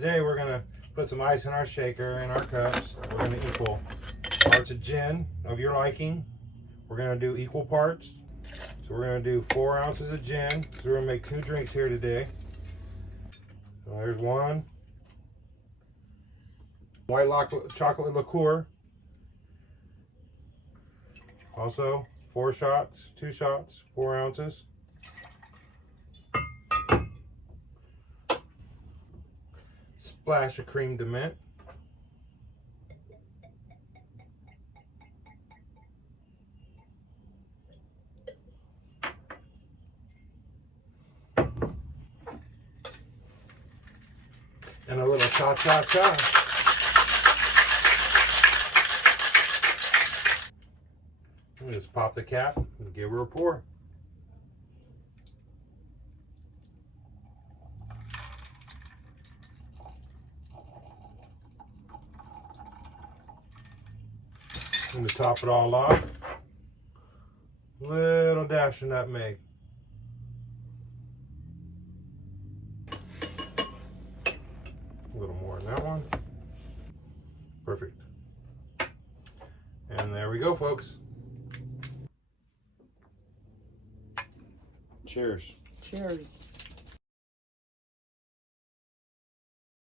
Today we're gonna put some ice in our shaker in our cups. We're gonna equal parts of gin of your liking. We're gonna do equal parts. So we're gonna do 4 ounces of gin. So we're gonna make 2 drinks here today. So there's one. White chocolate liqueur. Also 4 shots, 2 shots, 4 ounces. Splash of crème de menthe. And a little cha-cha-cha. Just pop the cap and give her a pour. And to top it all off, little dash of nutmeg. A little more in that one. Perfect. And there we go, folks. Cheers. Cheers.